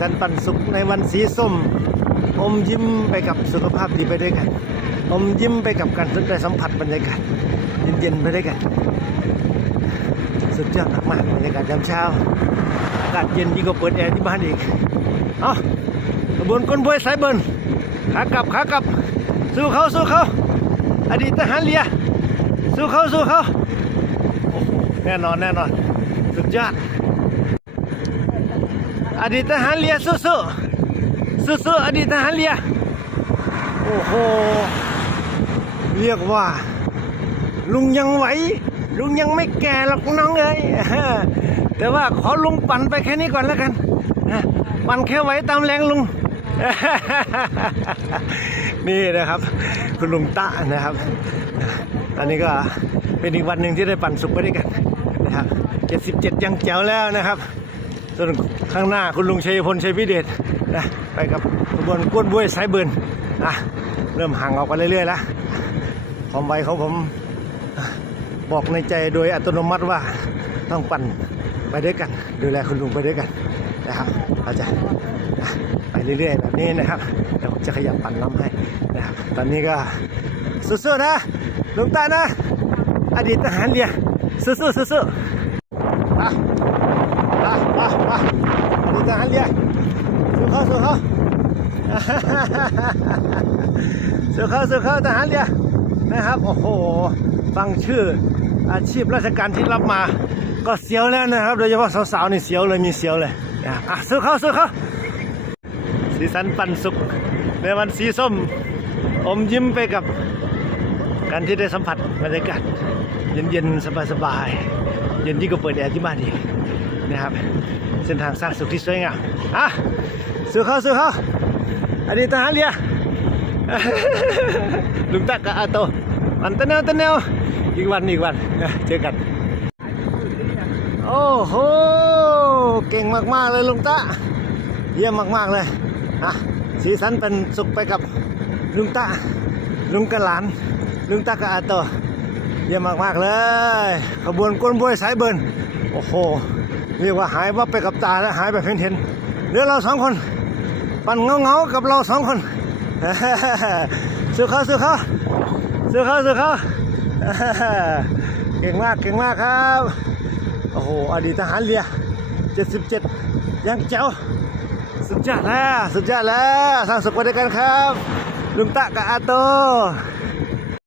สันปันสุขในวันสีส้ม อมยิ้มไปกับสุขภาพดีไปด้วยกัน อมยิ้มไปกับการได้สัมผัสบรรยากาศเย็นๆไปด้วยกัน สุดยอดมากๆบรรยากาศยามเช้าอากาศเย็นยิ่งกว่าเปิดแอร์ที่บ้านอีก เอาขบวนก้นบวยสายเบิร์นขากลับขากลับ สู้เขาสู้เขาอดีตทหารเรือสู้เขาสู้เขาแน่นอนแน่นอน สุดยอด อดีตทหารเรือสู้สู้สู้สู้อดีตทหารเรือโอ้โห เรียกว่า ลุงยังไหว ลุงยังไม่แก่หรอกน้องเอ้ยแต่ว่าขอลุงปั่นไปแค่นี้ก่อนแล้วกันปั่นแค่ไหวตามแรงลุง นี่นะครับ คุณลุงตะนะครับ อันนี้ก็เป็นอีกวันหนึ่งที่ได้ปั่นสุขไปด้วยกันนะครับ77ยังแจ๋วแล้วนะครับ ส่วนข้างหน้าคุณลุงชัยพลชัยพิเดชนะไปกับขบวนก้นบ้วยสายเบิร์นอะเริ่มห่างออกไปเรื่อยๆแล้วความไวของผมบอกในใจโดยอัตโนมัติว่าต้องปั่นไปด้วยกัน ดูแลคุณลุงไปด้วยกันนะครับเราจะอะไปเรื่อยๆแบบนี้นะครับเดี๋ยวผมจะขยับปั่นน้ำให้นะครับตอนนี้ก็สู้ๆนะลุงตานะ อดีตทหารเรือสู้ๆสู้ๆ อะมามามาดูทหารเรือสู้เขาสู้เขาสู้เขาสู้เขาทหารเรือนะครับโอ้โหฟังชื่ออาชีพราชการที่รับมา ก็เสียวแล้วนะครับ โดยเฉพาะสาวๆนี่เสียวเลยมีเสียวเลยอะสู้เขาสู้เขาสีสันปันสุขในวันสีส้มอมยิ้มไปกับการที่ได้สัมผัสบรรยากาศเย็นๆ สบายๆ เย็นที่ก็เปิดแอร์ที่บ้านอีก นะครับ เส้นทางสร้างสุขที่สวยงามอะสู้เขาสู้เขาอดีตทหารเรือลุงตักกับอาโตอันตะแนวตะแนวอีกวันอีกวันเจอกัน โอ้โห เก่งมากๆเลยลุงตะเยี่ยมมากๆเลยอะสีสันเป็นสุขไปกับลุงตะลุงกับหลาน ลุงตะกับอาโตเยี่ยมมากๆเลย ขบวนก้นบวยสายเบิร์นโอ้โห เรียกว่าหายวับไปกับตาแล้วหายแบบเห็นเห็นเหลือเราสองคน ปั่นเงาเงากับเราสองคนสู้เขาสู้เขาสู้เขาสู้เขาเก่งมากเก่งมากครับโอ้โหอดีตทหารเรือ77 ยังเจ้าสุดยอดแล้วสุดยอดแล้วสร้างสุขไปด้วยกันครับ ลุงตะกับอาโต